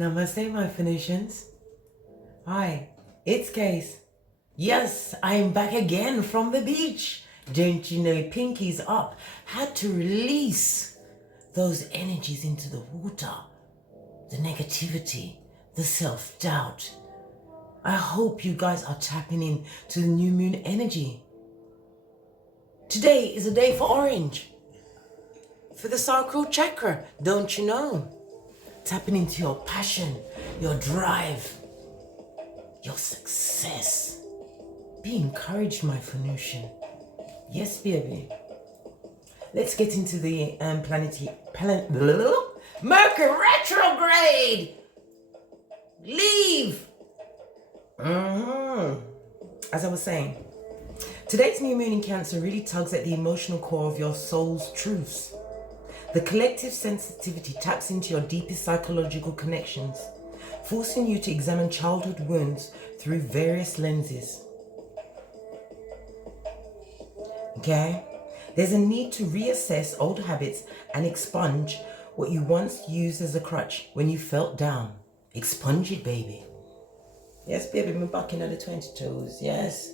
Namaste, my Phoenicians. Hi, it's Case. Yes, I'm back again from the beach. Don't you know, pinkies up. Had to release those energies into the water. The negativity, the self-doubt. I hope you guys are tapping in to the new moon energy. Today is a day for orange. For the sacral chakra, don't you know? Tapping into your passion, your drive, your success. Be encouraged, my Phoenician. Yes, baby. Let's get into the Mercury retrograde. Leave. As I was saying, today's new moon in Cancer really tugs at the emotional core of your soul's truths. The collective sensitivity taps into your deepest psychological connections, forcing you to examine childhood wounds through various lenses. Okay? There's a need to reassess old habits and expunge what you once used as a crutch when you felt down. Expunge it, baby. Yes, baby, I'm back in the 22s. Yes.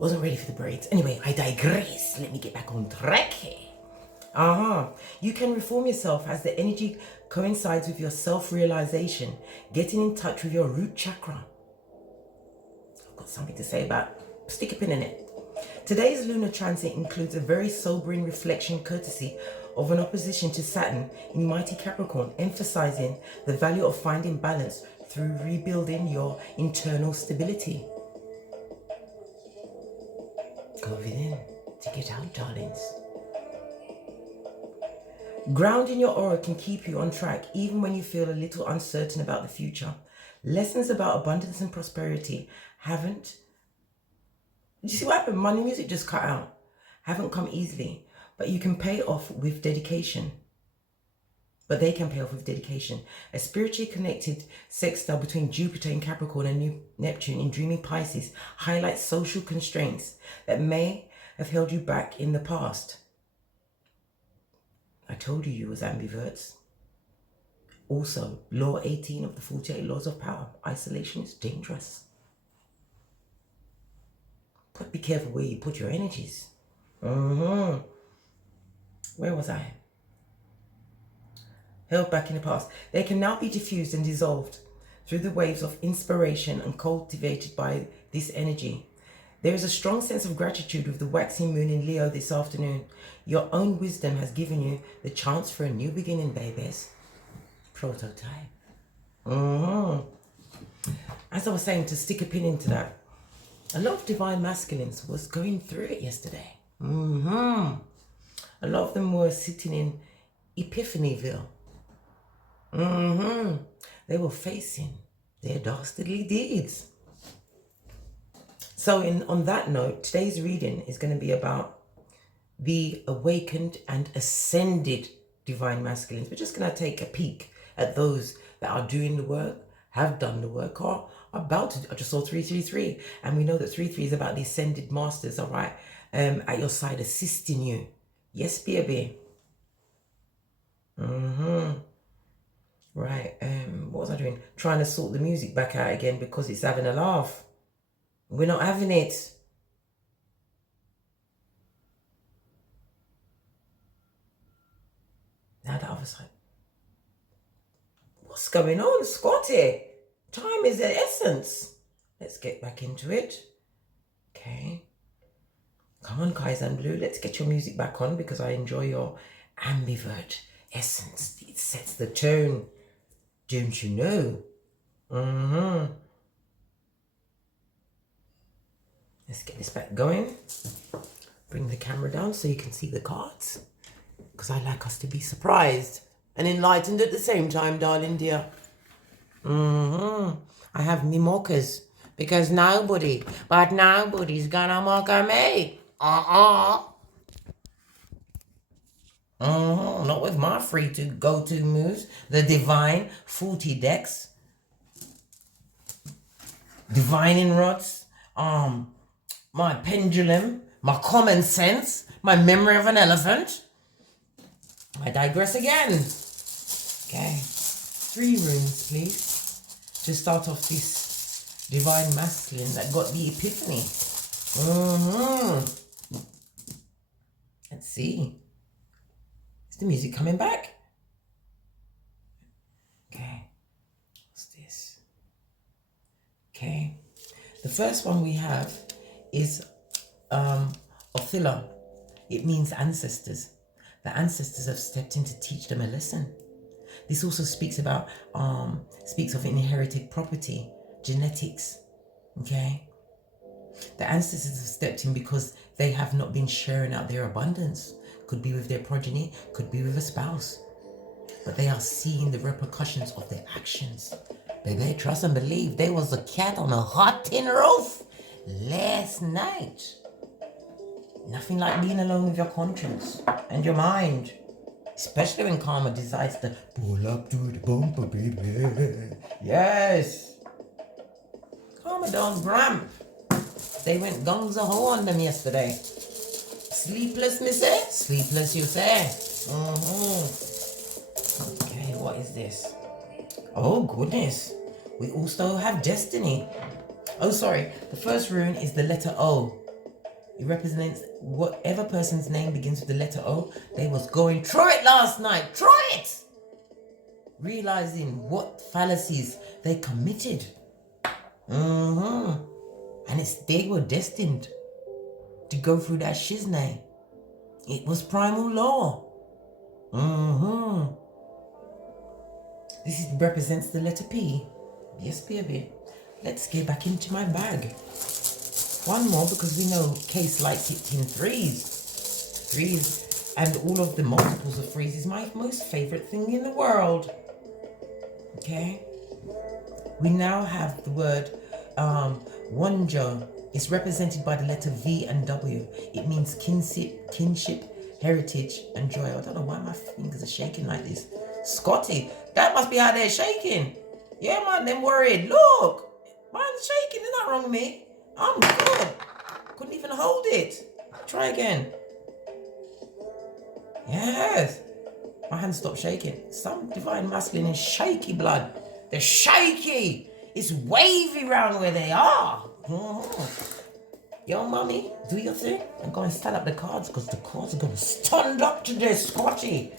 Wasn't ready for the braids. Anyway, I digress. Let me get back on track here. You can reform yourself as the energy coincides with your self-realization, getting in touch with your root chakra. I've got something to say about, stick a pin in it. Today's lunar transit includes a very sobering reflection courtesy of an opposition to Saturn in mighty Capricorn, emphasizing the value of finding balance through rebuilding your internal stability. Go within to get out, darlings. Grounding your aura can keep you on track even when you feel a little uncertain about the future. Lessons about abundance and prosperity haven't... Did you see what happened? My music just cut out. Haven't come easily, but you can pay off with dedication. But they can pay off with dedication. A spiritually connected sextile between Jupiter in Capricorn and Neptune in dreamy Pisces highlights social constraints that may have held you back in the past. I told you was ambiverts. Also, law 18 of the 48 laws of power. Isolation is dangerous. But be careful where you put your energies. Where was I? Held back in the past. They can now be diffused and dissolved through the waves of inspiration and cultivated by this energy. There is a strong sense of gratitude with the waxing moon in Leo this afternoon. Your own wisdom has given you the chance for a new beginning, babies. Prototype. As I was saying, to stick a pin into that, a lot of divine masculines was going through it yesterday. A lot of them were sitting in Epiphanyville. They were facing their dastardly deeds. So on that note, today's reading is going to be about the awakened and ascended divine masculines. We're just going to take a peek at those that are doing the work, have done the work, or are about to. I just saw 333, and we know that 33 is about the ascended masters, all right, at your side assisting you. Yes, baby. Right, what was I doing? Trying to sort the music back out again because it's having a laugh. We're not having it. Now the other side. What's going on, Scotty? Time is the essence. Let's get back into it. Okay. Come on, guys, and blue. Let's get your music back on because I enjoy your ambivert essence. It sets the tone. Don't you know? Let's get this back going. Bring the camera down so you can see the cards. Because I like us to be surprised and enlightened at the same time, darling dear. I have me mockers. Because nobody's gonna mock me. Not with my free to go-to moves. The divine 40 decks. Divining rods. My pendulum, my common sense, my memory of an elephant. I digress again. Okay. 3 runes, please, to start off this divine masculine that got the epiphany. Let's see. Is the music coming back? Okay. What's this? Okay. The first one we have is Othila. It means ancestors. The ancestors have stepped in to teach them a lesson. This also speaks about speaks of inherited property, genetics. Okay. The ancestors have stepped in because they have not been sharing out their abundance. Could be with their progeny, could be with a spouse. But they are seeing the repercussions of their actions. Baby, trust and believe, there was a cat on a hot tin roof last night. Nothing like being alone with your conscience and your mind. Especially when karma decides to pull up to the bumper, baby. Yes. Karma don't gramp. They went gongs-a-ho on them yesterday. Sleepless, me say? Sleepless, you say? Okay, what is this? Oh, goodness. We also have destiny. Oh, sorry. The first rune is the letter O. It represents whatever person's name begins with the letter O. They was going through it last night. Try it! Realizing what fallacies they committed. And they were destined to go through that shiznay. It was primal law. This represents the letter P. Yes, baby. Let's get back into my bag. One more, because we know Case likes it in threes. Threes and all of the multiples of threes is my most favorite thing in the world. Okay. We now have the word Wonjo. It's represented by the letter V and W. It means kinship, heritage, and joy. I don't know why my fingers are shaking like this. Scotty, that must be how they're shaking. Yeah, man, them worried. Look, mine's shaking. There's not wrong with me. I'm good. Couldn't even hold it. Try again. Yes. My hand stopped shaking. Some divine masculine is shaky blood. They're shaky. It's wavy round where they are. Yo, mommy, do your thing. I'm going to stand up the cards because the cards are going to stand up to this, Scotty.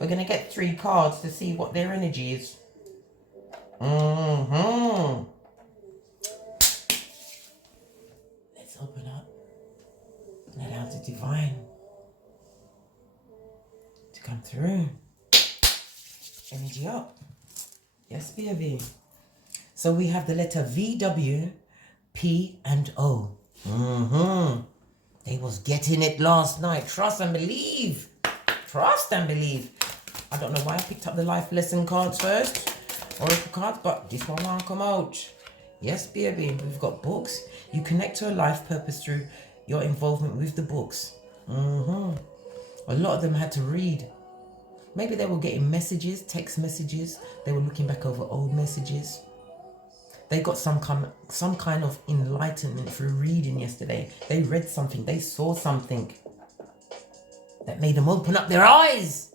We're going to get 3 cards to see what their energy is. Let's open up. Let out the divine to come through. Energy up. Yes, baby. So we have the letter V, W, P, and O. They was getting it last night. Trust and believe. Trust and believe. I don't know why I picked up the life lesson cards first. Oracle cards, but this one won't come out. Yes, baby. We've got books. You connect to a life purpose through your involvement with the books. A lot of them had to read. Maybe they were getting messages, text messages. They were looking back over old messages. They got some kind of enlightenment through reading yesterday. They read something. They saw something that made them open up their eyes.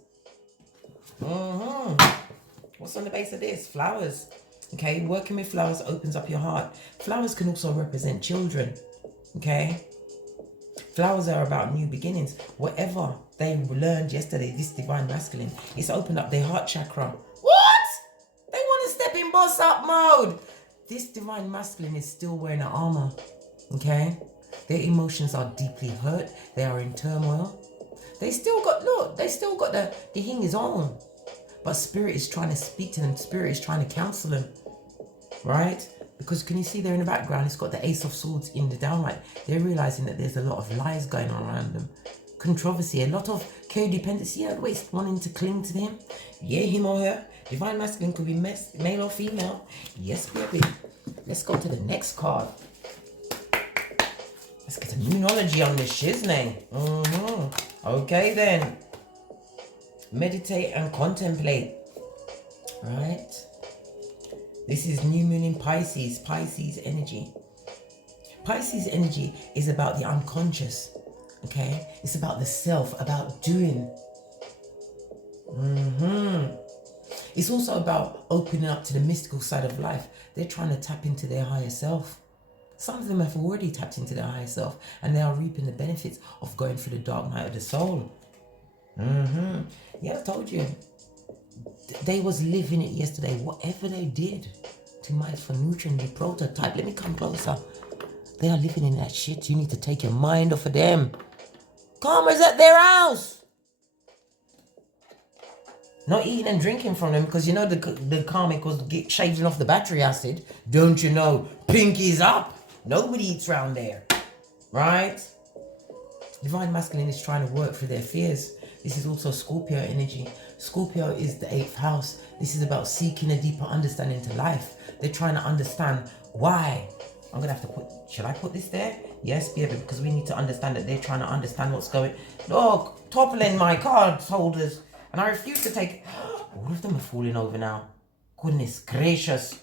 What's on the base of this? Flowers. Okay, working with flowers opens up your heart. Flowers can also represent children. Okay, flowers are about new beginnings. Whatever they learned yesterday, this divine masculine, it's opened up their heart chakra. What? They want to step in boss up mode. This divine masculine is still wearing an armor. Okay, their emotions are deeply hurt. They are in turmoil. They still got, look, they still got the hing is on. But spirit is trying to speak to them. Spirit is trying to counsel them. Right? Because can you see there in the background, it's got the Ace of Swords in the downlight. They're realizing that there's a lot of lies going on around them. Controversy, a lot of codependency. You know the way it's wanting to cling to him? Yeah, him or her. Divine masculine could be male or female. Yes, baby. Let's go to the next card. Let's get a numerology on this shiznay. Okay then. Meditate and contemplate. Right? This is new moon in Pisces. Pisces energy. Pisces energy is about the unconscious. Okay? It's about the self, about doing. It's also about opening up to the mystical side of life. They're trying to tap into their higher self. Some of them have already tapped into their higher self, and they are reaping the benefits of going through the dark night of the soul. Yeah, I told you. They was living it yesterday. Whatever they did to my Phanutra, the prototype. Let me come closer. They are living in that shit. You need to take your mind off of them. Karma's at their house. Not eating and drinking from them, because you know the karmic was shaving off the battery acid. Don't you know? Pinky's up. Nobody eats round there. Right? Divine Masculine is trying to work through their fears. This is also Scorpio energy. Scorpio is the 8th house. This is about seeking a deeper understanding to life. They're trying to understand why. I'm going to have to put... Should I put this there? Yes, baby, because we need to understand that they're trying to understand what's going... Look, toppling my card holders. And I refuse to take... All of them are falling over now. Goodness gracious.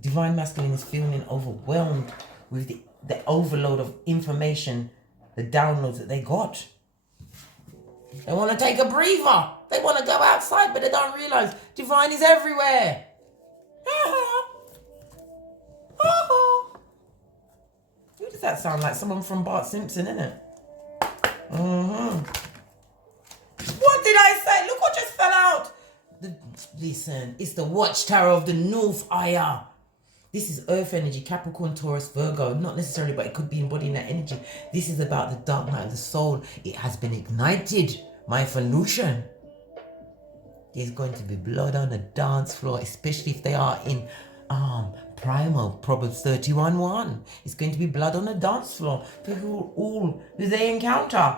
Divine Masculine is feeling overwhelmed with the overload of information, the downloads that they got. They want to take a breather. They want to go outside, but they don't realize Divine is everywhere. Who does that sound like? Someone from Bart Simpson, isn't it? What did I say? Look what just fell out. Listen, it's the Watchtower of the North, Aya. This is Earth energy, Capricorn, Taurus, Virgo. Not necessarily, but it could be embodying that energy. This is about the dark night of the soul. It has been ignited. My Phanutra. There's going to be blood on the dance floor, especially if they are in primal, Proverbs 31:1. It's going to be blood on the dance floor. People all who they encounter.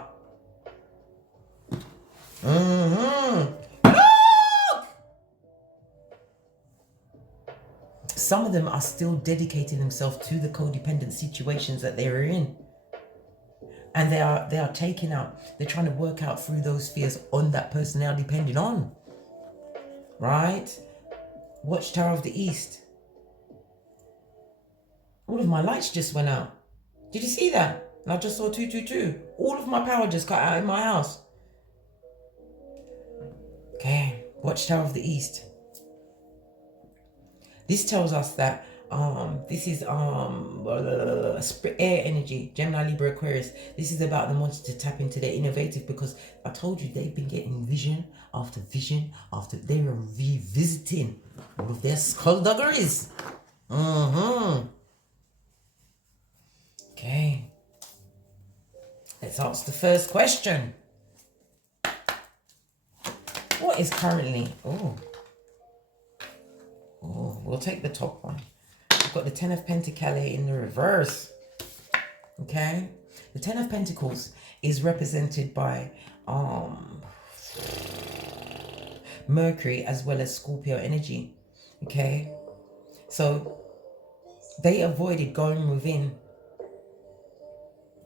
Some of them are still dedicating themselves to the codependent situations that they're in. And they are taking out, they're trying to work out through those fears on that person they are depending on. Right? Watchtower of the East. All of my lights just went out. Did you see that? And I just saw 222. All of my power just cut out in my house. Okay, Watchtower of the East. This tells us that this is air energy, Gemini, Libra, Aquarius. This is about them wanting to tap into their innovative, because I told you they've been getting vision after they were revisiting all of their skullduggeries. Okay. Let's ask the first question. What is currently... Oh, we'll take the top one. We've got the Ten of Pentacles in the reverse. Okay. The Ten of Pentacles is represented by Mercury as well as Scorpio energy. Okay. So they avoided going within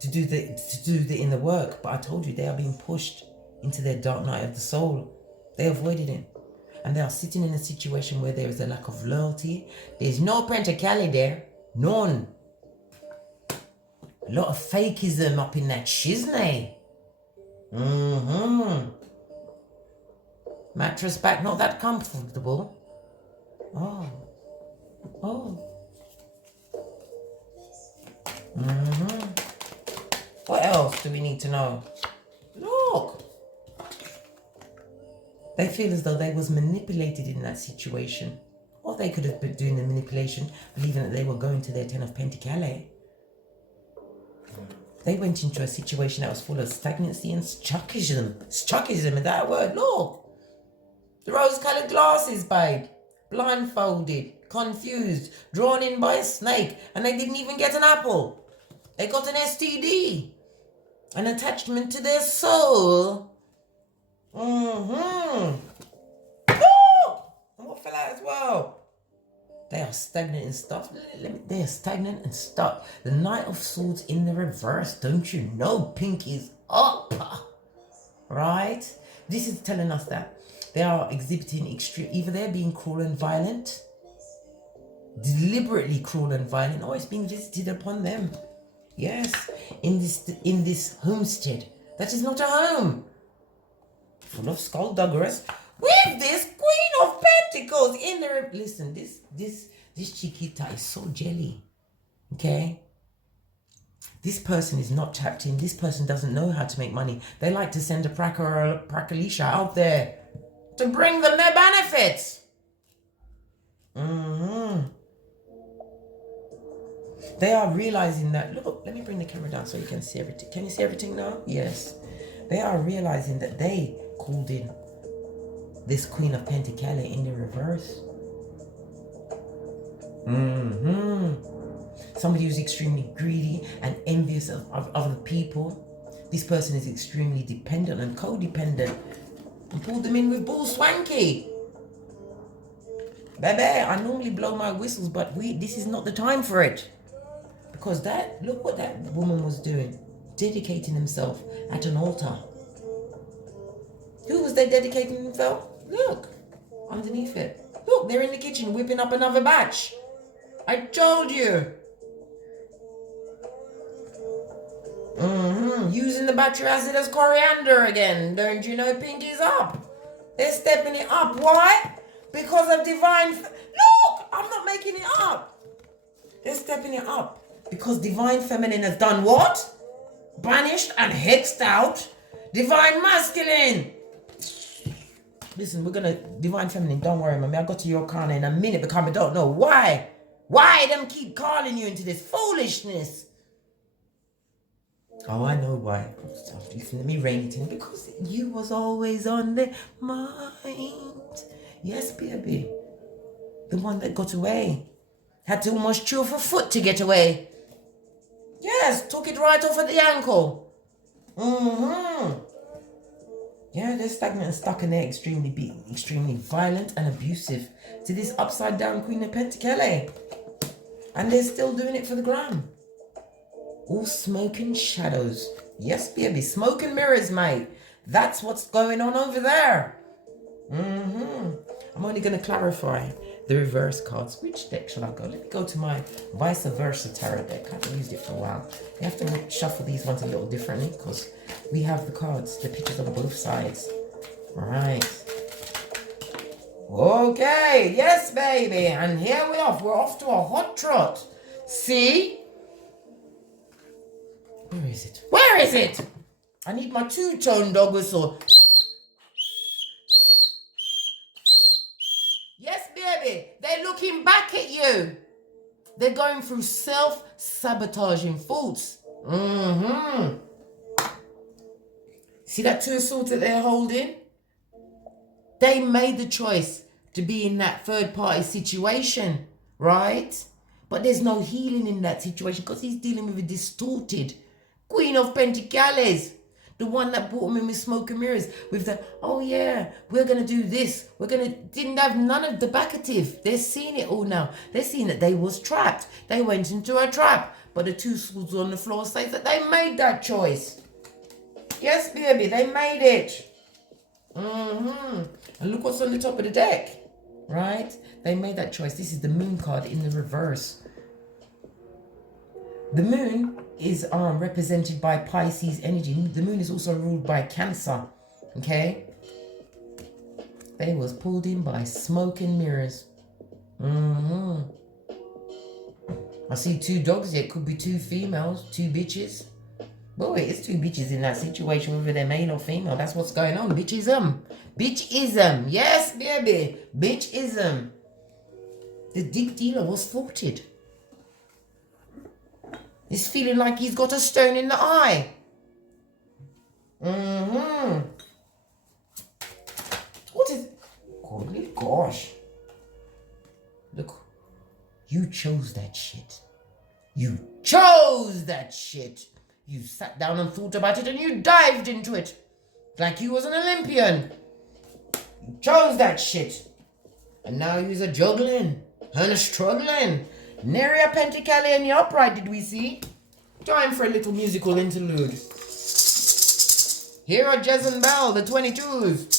to do the inner work, but I told you they are being pushed into their dark night of the soul. They avoided it. And they are sitting in a situation where there is a lack of loyalty. There's no Pentacali there. None. A lot of fakeism up in that shiznay. Mattress back, not that comfortable. What else do we need to know? Look. They feel as though they was manipulated in that situation. Or they could have been doing the manipulation, believing that they were going to their Ten of Pentacles. They went into a situation that was full of stagnancy and stuckism. Stuckism, is that a word? Look. The rose-colored glasses, babe. Blindfolded, confused, drawn in by a snake, and they didn't even get an apple. They got an STD. An attachment to their soul. Oh! And what fell out as well? They are stagnant and stuck. They are stagnant and stuck. The Knight of Swords in the reverse. Don't you know? Pinky's up. Right? This is telling us that they are exhibiting extreme. Either they're being cruel and violent, deliberately cruel and violent, or it's being visited upon them. Yes, in this homestead that is not a home. Full of skullduggerers With this Queen of Pentacles in the... Listen, this Chiquita is so jelly. Okay? This person is not tapped in. This person doesn't know how to make money. They like to send a Pracolisha out there to bring them their benefits. They are realizing that, look, let me bring the camera down so you can see everything. Can you see everything now? Yes. They are realizing that they called in this Queen of Pentacles in the reverse. Somebody who's extremely greedy and envious of other people. This person is extremely dependent and codependent. And pulled them in with bull swanky. Baby, I normally blow my whistles, but this is not the time for it. Because look what that woman was doing. Dedicating himself at an altar. Who was they dedicating himself? Look, underneath it. Look, they're in the kitchen whipping up another batch. I told you. Using the battery acid as coriander again. Don't you know Pinky's up? They're stepping it up. Why? Because of divine... Look, I'm not making it up. They're stepping it up. Because divine feminine has done what? Banished and hexed out divine masculine. Listen, we're gonna... Divine feminine, don't worry, mommy. I'll go to your corner in a minute because I don't know why. Why them keep calling you into this foolishness? Oh, I know why. Let me rein it in. Because you was always on their mind. Yes, baby. The one that got away. Had to almost chew off a foot to get away. Yes, took it right off at the ankle. Yeah, they're stagnant and stuck in there, extremely violent and abusive to this upside down Queen of Pentacles. And they're still doing it for the gram. All smoke and shadows. Yes, baby, smoke and mirrors, mate. That's what's going on over there. I'm only going to clarify the reverse cards. Which deck shall I go? Let me go to my vice versa tarot deck. I haven't used it for a while. You have to shuffle these ones a little differently because we have the cards, the pictures on both sides. Right. Okay. Yes, baby. And here we're off. We're off to a hot trot. See? Where is it? Where is it? I need my two-tone dog whistle. Yes, baby. They're looking back at you. They're going through self-sabotaging thoughts. See that two of swords that they're holding? They made the choice to be in that third-party situation, right? But there's no healing in that situation because he's dealing with a distorted Queen of Pentacles. The one that brought him in with smoke and mirrors. With the, oh yeah, we're going to do this. Didn't have none of the backative. They're seeing it all now. They're seeing that they was trapped. They went into a trap. But the two swords on the floor say that they made that choice. Yes, baby, they made it. And look what's on the top of the deck. Right? They made that choice. This is the moon card in the reverse. The moon is represented by Pisces energy. The moon is also ruled by Cancer. Okay? They was pulled in by smoke and mirrors. I see two dogs here. It could be two females, two bitches. Boy, it's two bitches in that situation, whether they're male or female. That's what's going on. Bitchism. Bitchism. Yes, baby. Bitchism. The dick dealer was thwarted. He's feeling like he's got a stone in the eye. What is... Holy gosh. Look. You chose that shit. You chose that shit. You sat down and thought about it and you dived into it. Like you was an Olympian. You chose that shit. And now you're a juggling and a struggling. Nary a Pentacles in the upright, did we see? Time for a little musical interlude. Here are Jez and Bell, the 22s.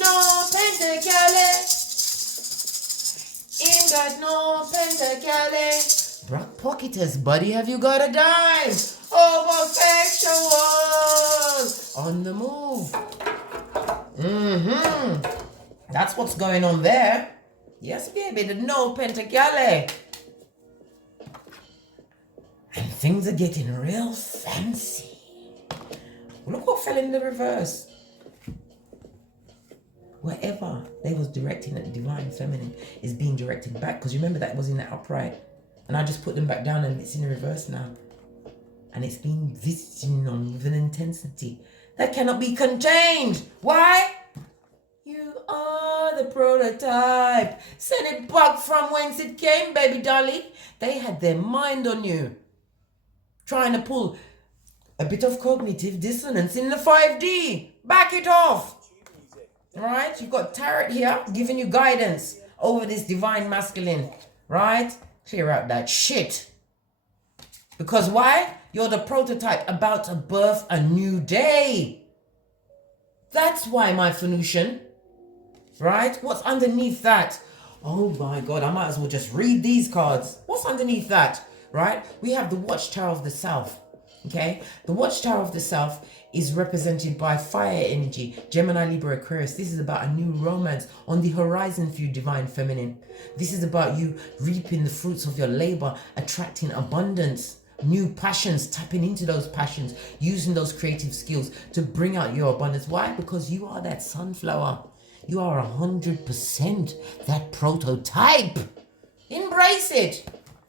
No Pentacles. Ain't got no Pentacles. Brock Pocketers, buddy, have you got a dime? Homosexual. On the move. That's what's going on there. Yes, baby, the no pentacale. And things are getting real fancy. Look what fell in the reverse. Wherever they was directing at the divine feminine is being directed back. Because remember that was in the upright. And I just put them back down and it's in the reverse now. And it's been visiting on with an intensity that cannot be contained. Why? You are the prototype. Send it back from whence it came, baby dolly. They had their mind on you. Trying to pull a bit of cognitive dissonance in the 5D. Back it off. Right? You've got Tarot here giving you guidance over this divine masculine. Right? Clear out that shit. Because why? You're the prototype about to birth a new day. That's why, my Phoenician. Right? What's underneath that? Oh my God, I might as well just read these cards. What's underneath that? Right? We have the Watchtower of the South. Okay? The Watchtower of the South is represented by fire energy, Gemini, Libra, Aquarius. This is about a new romance on the horizon for you, divine feminine. This is about you reaping the fruits of your labor, attracting abundance, new passions, tapping into those passions, using those creative skills to bring out your abundance. Why? Because you are that sunflower. You are 100% that prototype. Embrace it.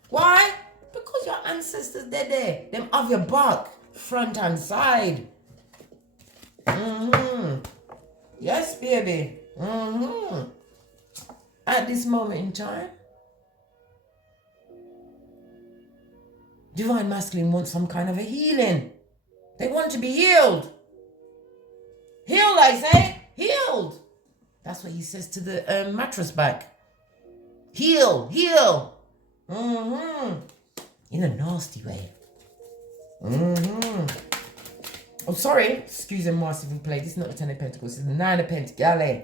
Why? Because your ancestors, they're there. Them have your back, front and side. Yes, baby. At this moment in time, divine masculine wants some kind of a healing. They want to be healed. Healed, I say. Healed. That's what he says to the mattress back. Heal, heal. In a nasty way. Oh, sorry. Excusez-moi, s'il vous plaît. This is not the 10 of Pentacles. This is the 9 of Pentacles.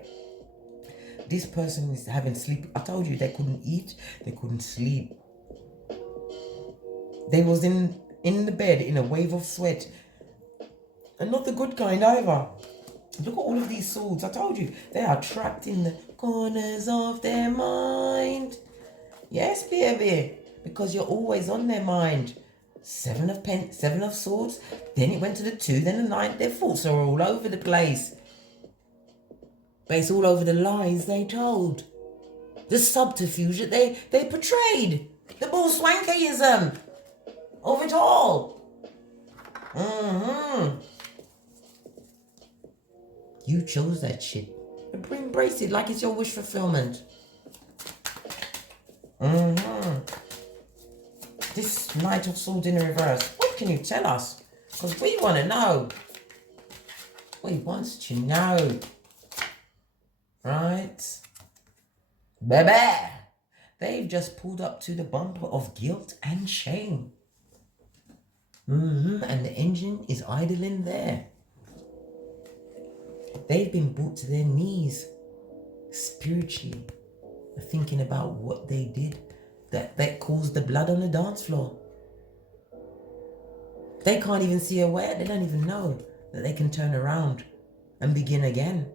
This person is having sleep. I told you they couldn't eat. They couldn't sleep. They was in the bed in a wave of sweat. And not the good kind either. Look at all of these swords. I told you. They are trapped in the corners of their mind. Yes, baby. Because you're always on their mind. 7 of swords. Then it went to the 2. Then the 9. Their thoughts are all over the place. But it's all over the lies they told. The subterfuge that they portrayed. The bull swankyism of it all. You chose that shit. Embrace it like it's your wish fulfillment. This Knight of Swords in reverse. What can you tell us? Because we want to know. We want to know. Right? Baby. They've just pulled up to the bumper of guilt and shame. And the engine is idling there. They've been brought to their knees spiritually, thinking about what they did that caused the blood on the dance floor. They can't even see a way. They don't even know that they can turn around and begin again.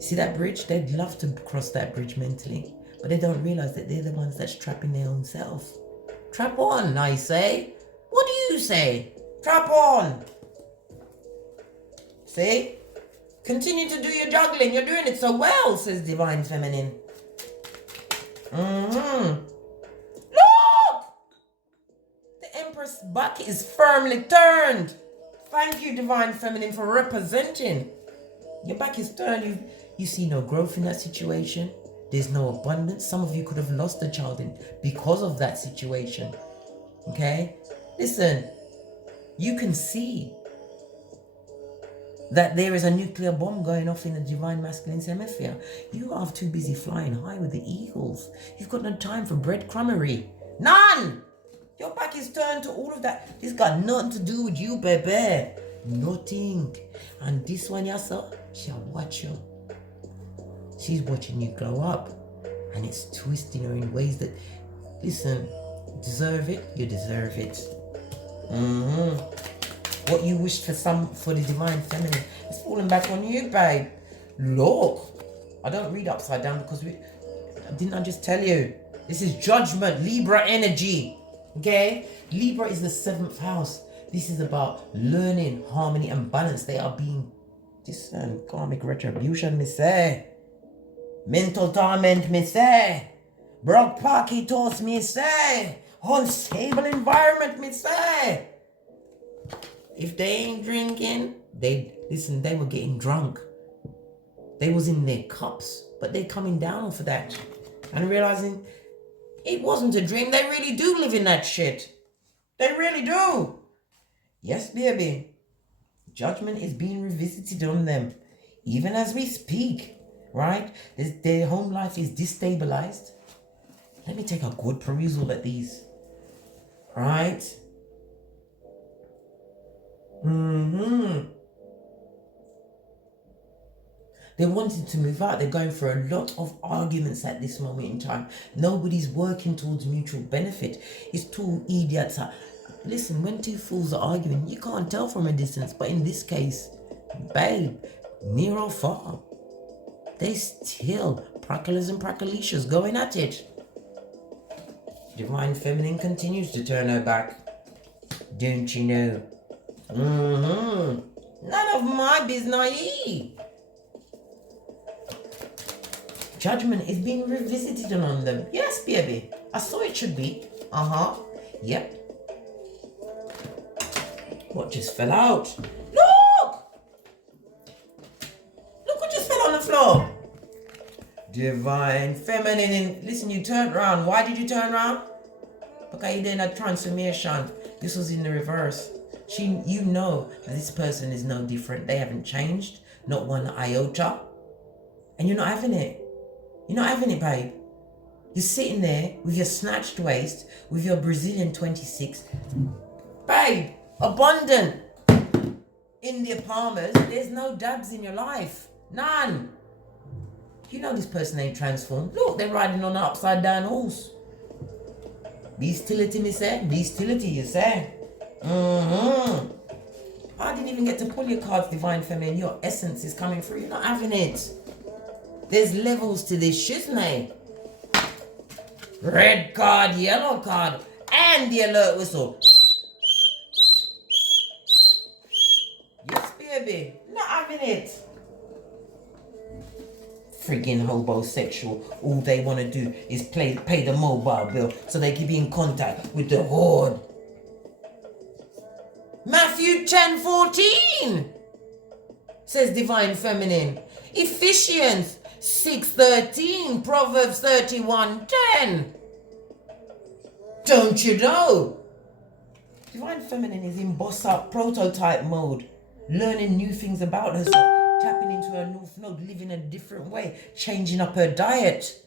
See that bridge? They'd love to cross that bridge mentally, but they don't realize that they're the ones that's trapping their own self. Trap on, I say. What do you say? Trap on. See? Continue to do your juggling. You're doing it so well, says Divine Feminine. Look! The Empress back is firmly turned. Thank you, Divine Feminine, for representing. Your back is turned. You see no growth in that situation. There's no abundance. Some of you could have lost a child because of that situation. Okay? Listen. You can see that there is a nuclear bomb going off in the divine masculine hemisphere. You are too busy flying high with the eagles. You've got no time for breadcrumbery. None! Your back is turned to all of that. It's got nothing to do with you, baby. Nothing. And this one, yasa, she'll watch you. She's watching you grow up. And it's twisting her in ways that, listen, deserve it, you deserve it. What you wished for the divine feminine, it's falling back on you, babe. Look, I don't read upside down because didn't I just tell you? This is judgment, Libra energy. Okay? Libra is the 7th house. This is about learning, harmony, and balance. They are being discerned. Karmic retribution, me say. Mental torment, me say. Broke pocket toss, me say. Unstable environment, me say. If they ain't drinking, they were getting drunk. They was in their cups, but they coming down off of that and realizing it wasn't a dream. They really do live in that shit. They really do. Yes, baby. Judgment is being revisited on them, even as we speak, right? Their home life is destabilized. Let me take a good perusal at these, right? They're wanting to move out. They're going for a lot of arguments at this moment in time. Nobody's working towards mutual benefit. It's two idiots. Listen, when two fools are arguing, you can't tell from a distance. But in this case, babe, near or far, they still, pracolas and pracolicious, going at it. Divine feminine continues to turn her back. Don't you know? None of my business. Judgment is being revisited on them. Yes, baby. I saw it should be. Yep. What just fell out? Look! Look what just fell on the floor. Divine feminine. Listen, you turned around. Why did you turn around? Because you did a transformation. This was in the reverse. You know that this person is no different. They haven't changed. Not one iota. And you're not having it. You're not having it, babe. You're sitting there with your snatched waist, with your Brazilian 26. Babe, abundant. In the Palmers, there's no dabs in your life. None. You know this person ain't transformed. Look, they're riding on an upside down horse. Bestiality, me say. Bestiality, you say. I didn't even get to pull your cards, Divine Feminine. Your essence is coming through. You're not having it. There's levels to this shit, mate. Red card, yellow card, and the alert whistle. Yes, baby. Not having it. Friggin' homosexual. All they want to do is pay the mobile bill so they can be in contact with the horde. Matthew 10:14 says Divine Feminine. Ephesians 6:13, Proverbs 31:10. Don't you know? Divine Feminine is in boss up prototype mode, learning new things about herself, tapping into her north node, living a different way, changing up her diet.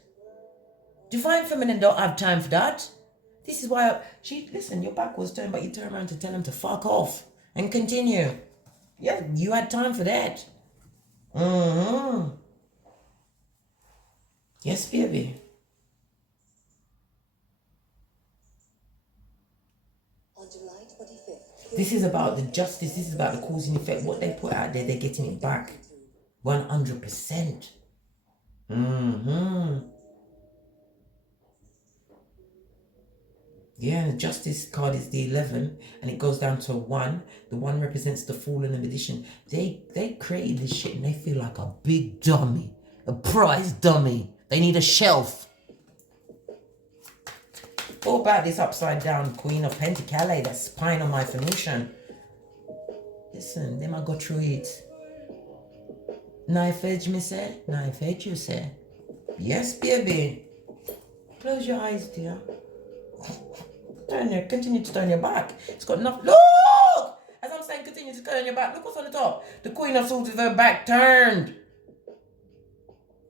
Divine Feminine don't have time for that. This is why listen, your back was turned, but you turn around to tell him to fuck off and continue. Yeah, you had time for that. Yes, baby. On July 25th. This is about the justice. This is about the cause and effect. What they put out there, they're getting it back. 100%. Yeah, the justice card is the 11, and it goes down to 1. The 1 represents the fallen and magician. They created this shit and they feel like a big dummy, a prize dummy. They need a shelf. What about this upside down Queen of Pentacles, that spine on my Phoenician? Listen, them I go through it. Knife edge, me say. Knife edge, you say. Yes, baby. Close your eyes, dear. Continue to turn your back. It's got enough. Look! As I'm saying, continue to turn your back. Look what's on the top. The Queen of Swords with her back turned.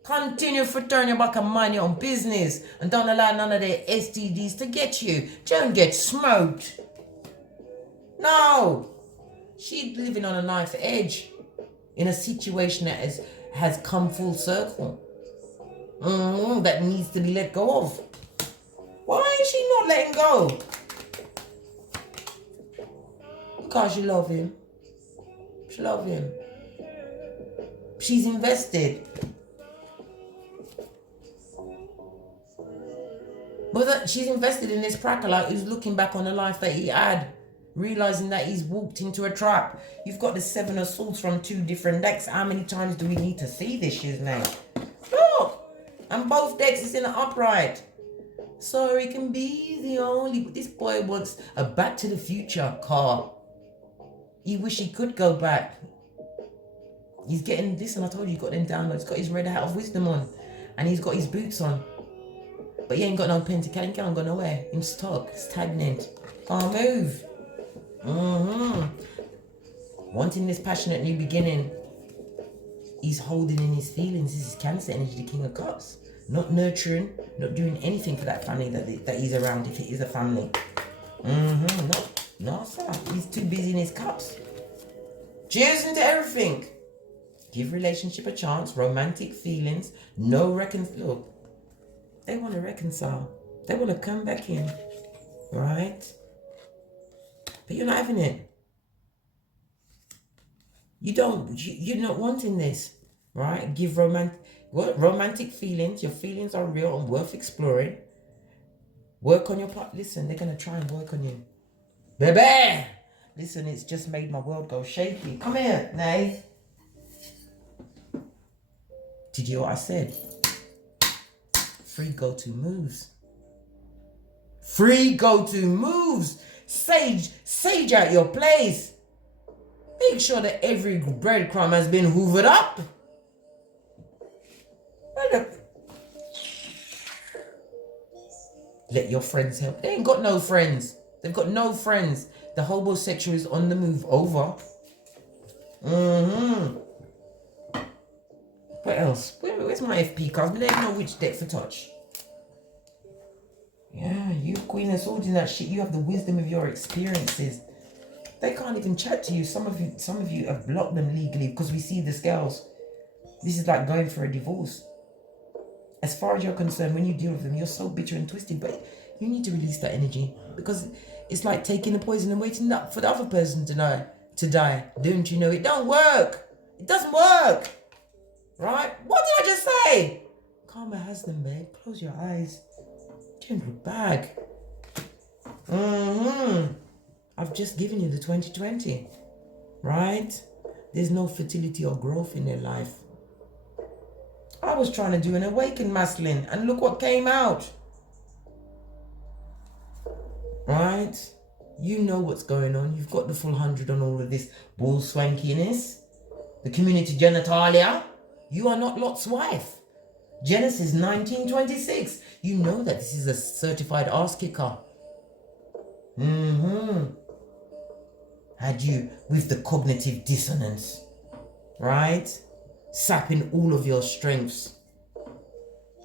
Continue to turn your back and mind your own business. And don't allow none of their STDs to get you. Don't get smoked. No. She's living on a knife edge. In a situation that has come full circle. That needs to be let go of. Why is she not letting go? Look because she love him. She love him. She's invested. But she's invested in this PRACOLA who's looking back on the life that he had, realizing that he's walked into a trap. You've got the 7 of Swords from 2 different decks. How many times do we need to see this shit now? Look! And both decks is in the upright. So he can be the only... This boy wants a Back to the Future car. He wish he could go back. He's getting this, and I told you, he got them downloads. He's got his red hat of wisdom on. And he's got his boots on. But he ain't got no pen to carry. He can't go nowhere. He's stuck, stagnant. Can't move. Wanting this passionate new beginning. He's holding in his feelings. This is Cancer energy, the King of Cups. Not nurturing, not doing anything for that family that he's around, if it is a family. No, sir. He's too busy in his cups. Cheers into everything. Give relationship a chance. Romantic feelings. No Look. They want to reconcile. They want to come back in. Right? But you're not having it. You're not wanting this. Right? Give romantic feelings. Your feelings are real and worth exploring. Work on your part. Listen, they're going to try and work on you. Baby! Listen, it's just made my world go shaky. Come here, Nate. Did you hear what I said? Free go-to moves. Free go-to moves. Sage out your place. Make sure that every breadcrumb has been hoovered up. Let your friends help. They ain't got no friends. They've got no friends. The homosexual is on the move over. What else? Where's my FP cards? But they don't know which deck to touch. Yeah, you Queen of Swords in that shit. You have the wisdom of your experiences. They can't even chat to you. Some of you have blocked them legally because we see the scales. This is like going for a divorce. As far as you're concerned, when you deal with them, you're so bitter and twisted, but you need to release that energy because it's like taking the poison and waiting up for the other person to die. Don't you know? It don't work. It doesn't work. Right? What did I just say? Karma has them, babe. Close your eyes. Don't look back. I've just given you the 2020. Right? There's no fertility or growth in their life. I was trying to do an awakened masculine and look what came out. Right? You know what's going on. You've got the full 100 on all of this bull swankiness. The community genitalia. You are not Lot's wife. Genesis 19:26. You know that this is a certified ass kicker. Had you with the cognitive dissonance. Right? Sapping all of your strengths.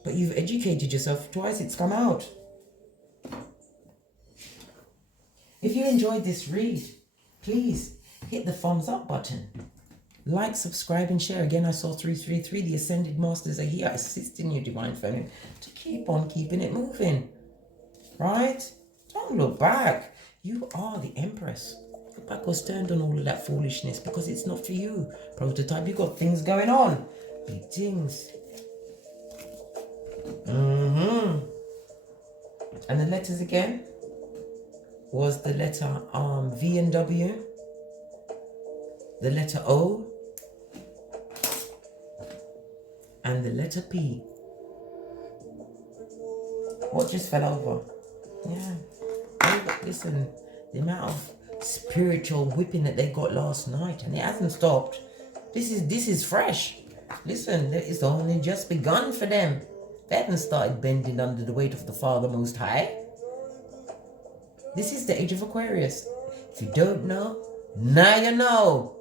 But you've educated yourself twice, it's come out. If you enjoyed this read, please hit the thumbs up button. Like, subscribe, and share. Again, I saw 333. The Ascended Masters are here assisting you, Divine Feminine, to keep on keeping it moving. Right? Don't look back. You are the Empress. Look back or stand on all of that foolishness because it's not for you. Prototype, you got things going on. Big things. And the letters again was the letter V and W, the letter O, and the letter P. What just fell over? Yeah. Listen, the amount of spiritual whipping that they got last night, and it hasn't stopped. This is fresh. Listen, it's only just begun for them. They haven't started bending under the weight of the Father Most High. This is the age of Aquarius. If you don't know, now you know.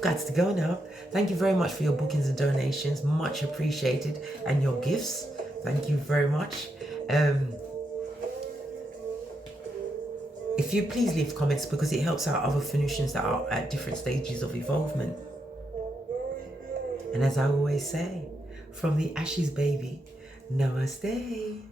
Got to go now. Thank you very much for your bookings and donations. Much appreciated. And your gifts. Thank you very much. If you please leave comments because it helps out other Phoenicians that are at different stages of evolvement. And as I always say, from the ashes, baby, namaste.